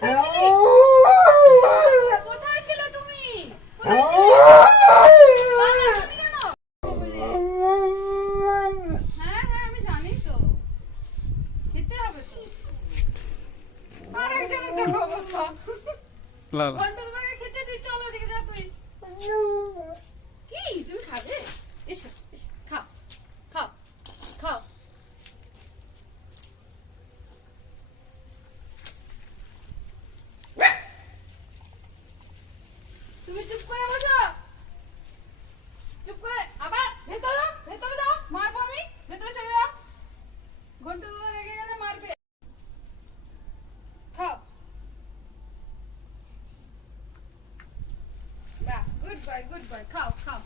কোথায় ছিলে? কোথায় ছিলে তুমি? কোথায় ছিলে? কাল আসোনি কেন? বলে, হ্যাঁ হ্যাঁ আমি জানি তো, খেতে হবে তো। আরেকজনের দেখো অবস্থা। লালা ঘন্টা তোমাকে খেতে দিই, চলো ওদিকে যা তুই। কি তুমি খাবে? এসো এসো খাও খাও খাও। তুমি চুপ করে বসো, চুপ করে। আবার ভেতরে যাও, ভেতরে যাও, মারবো আমি। ভেতরে চলে যাও, ঘন্টা দাদা রেগে গেলে মারবে। খাও। বাহ, গুড বয় গুড বয়, খাও খাও।